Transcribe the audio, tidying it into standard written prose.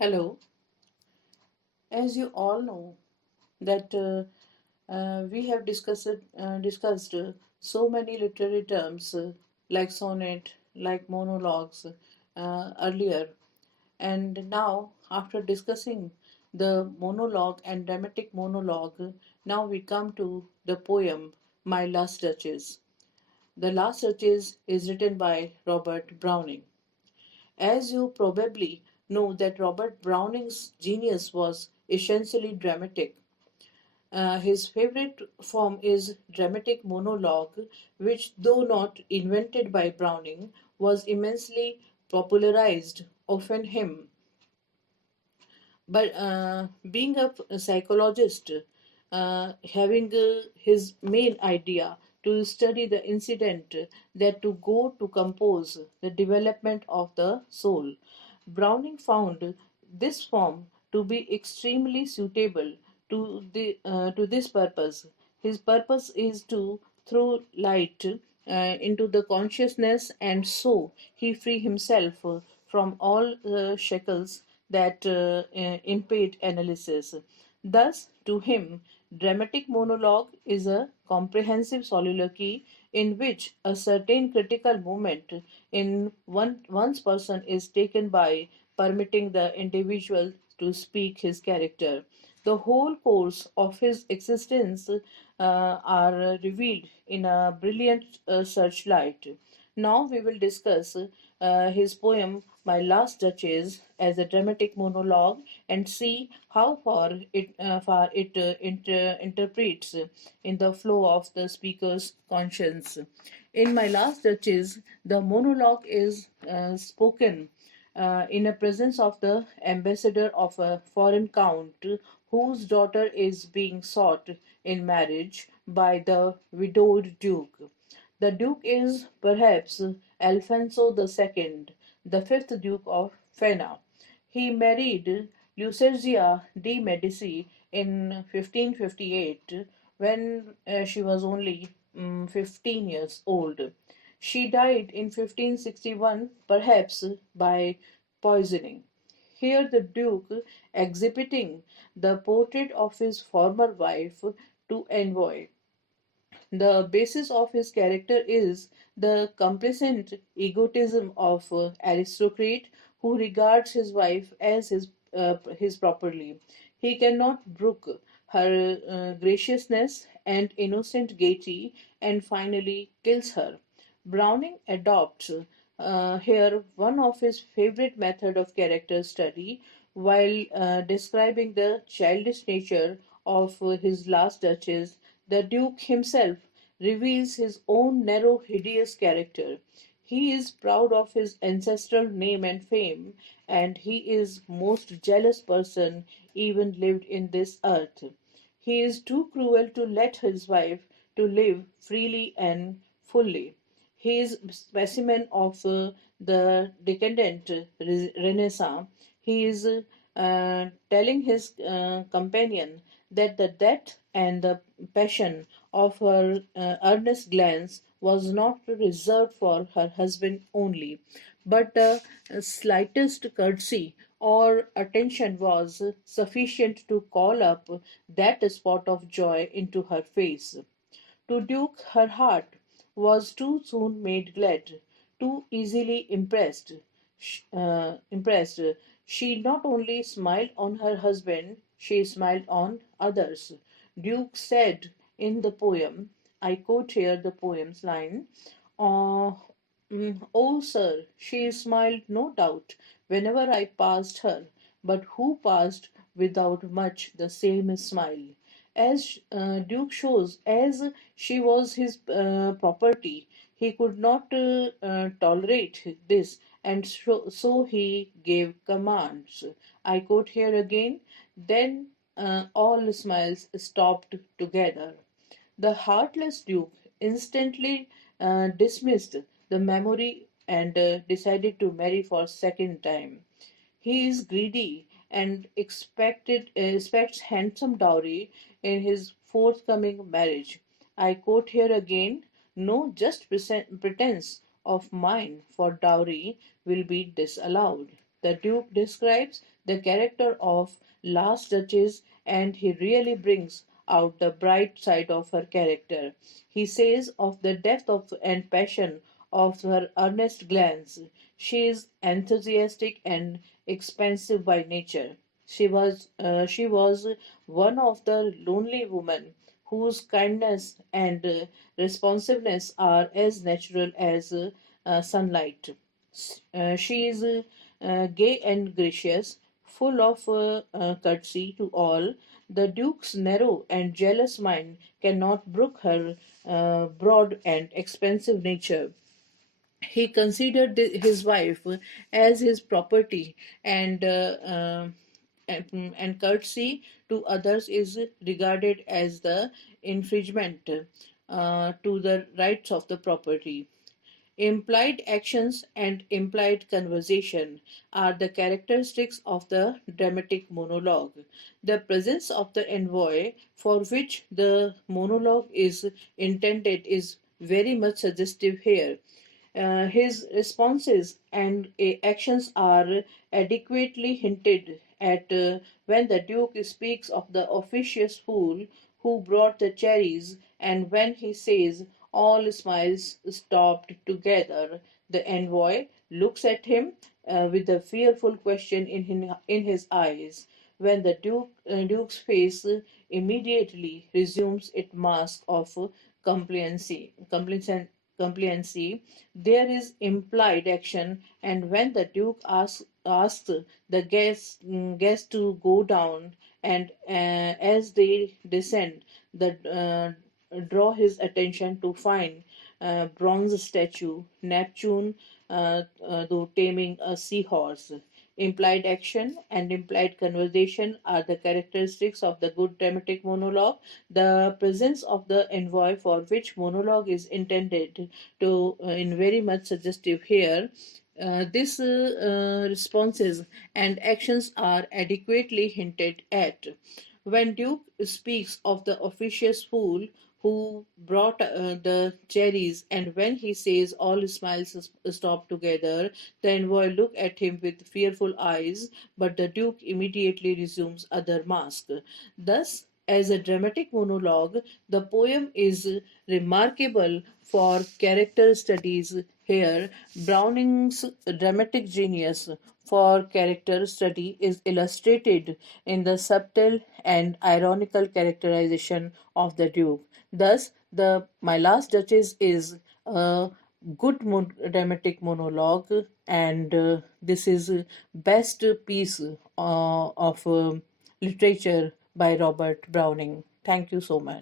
Hello. As you all know, that we have discussed so many literary terms like sonnet, like monologues earlier, and now after discussing the monologue and dramatic monologue, now we come to the poem My Last Duchess. The Last Duchess is written by Robert Browning. As you probably know that Robert Browning's genius was essentially dramatic. His favorite form is dramatic monologue, which, though not invented by Browning, was immensely popularized, often him. But being a psychologist, having his main idea to study the incident that to go to compose the development of the soul, Browning found this form to be extremely suitable to this purpose. His purpose is to throw light into the consciousness, and so he free himself from all shackles that impede analysis. Thus, to him, dramatic monologue is a comprehensive soliloquy in which a certain critical moment in one's person is taken by permitting the individual to speak his character. The whole course of his existence are revealed in a brilliant searchlight. Now we will discuss his poem My Last Duchess as a dramatic monologue and see how far it interprets in the flow of the speaker's conscience. In My Last Duchess, the monologue is spoken in the presence of the ambassador of a foreign count whose daughter is being sought in marriage by the widowed duke. The duke is perhaps Alfonso II, the fifth Duke of Fena. He married Lucrezia de Medici in 1558 when she was only 15 years old. She died in 1561, perhaps by poisoning. Here, the Duke, exhibiting the portrait of his former wife to envoy, the basis of his character is the complacent egotism of aristocrat who regards his wife as his properly. He cannot brook her graciousness and innocent gaiety, and finally kills her. Browning adopts here one of his favorite method of character study while describing the childish nature of his last duchess. The Duke himself reveals his own narrow, hideous character. He is proud of his ancestral name and fame, and he is most jealous person even lived in this earth. He is too cruel to let his wife to live freely and fully. He is specimen of the decadent Renaissance. He is telling his companion that the depth and the passion of her earnest glance was not reserved for her husband only, but the slightest courtesy or attention was sufficient to call up that spot of joy into her face. To Duke, her heart was too soon made glad, too easily impressed. She not only smiled on her husband, she smiled on others. Duke said in the poem, I quote here the poem's line, uh, oh, sir, she smiled no doubt whenever I passed her, but who passed without much the same smile? As Duke shows, as she was his property, he could not tolerate this, and so he gave commands. I quote here again, then all smiles stopped together. The heartless Duke instantly dismissed the memory and decided to marry for second time. He is greedy and expects handsome dowry in his forthcoming marriage. I quote here again, no just pretense of mine for dowry will be disallowed. the Duke describes the character of Last Duchess, and he really brings out the bright side of her character. He says of the depth of and passion of her earnest glance, she is enthusiastic and expansive by nature. She was one of the lonely women whose kindness and responsiveness are as natural as sunlight. She is gay and gracious, full of courtesy to all. The Duke's narrow and jealous mind cannot brook her broad and expensive nature. He considered his wife as his property, and and courtesy to others is regarded as the infringement to the rights of the property. Implied actions and implied conversation are the characteristics of the dramatic monologue. The presence of the envoy for which the monologue is intended is very much suggestive here. His responses and actions are adequately hinted at when the Duke speaks of the officious fool who brought the cherries, and when he says, all smiles stopped together. The envoy looks at him with a fearful question in his eyes. When the Duke's face immediately resumes its mask of compliancy, there is implied action, and when the Duke asks the guests to go down, and as they descend, draw his attention to find bronze statue Neptune, though taming a seahorse. Implied action and implied conversation are the characteristics of the good dramatic monologue. The presence of the envoy for which monologue is intended to in very much suggestive here. These responses and actions are adequately hinted at. When Duke speaks of the officious fool who brought the cherries, and when he says all smiles stop together, the envoy look at him with fearful eyes, but the Duke immediately resumes other mask. Thus, as a dramatic monologue, the poem is remarkable for character studies here. Browning's dramatic genius for character study is illustrated in the subtle and ironical characterization of the Duke. Thus, the My Last Duchess is a good dramatic monologue, and this is best piece of literature by Robert Browning. Thank you so much.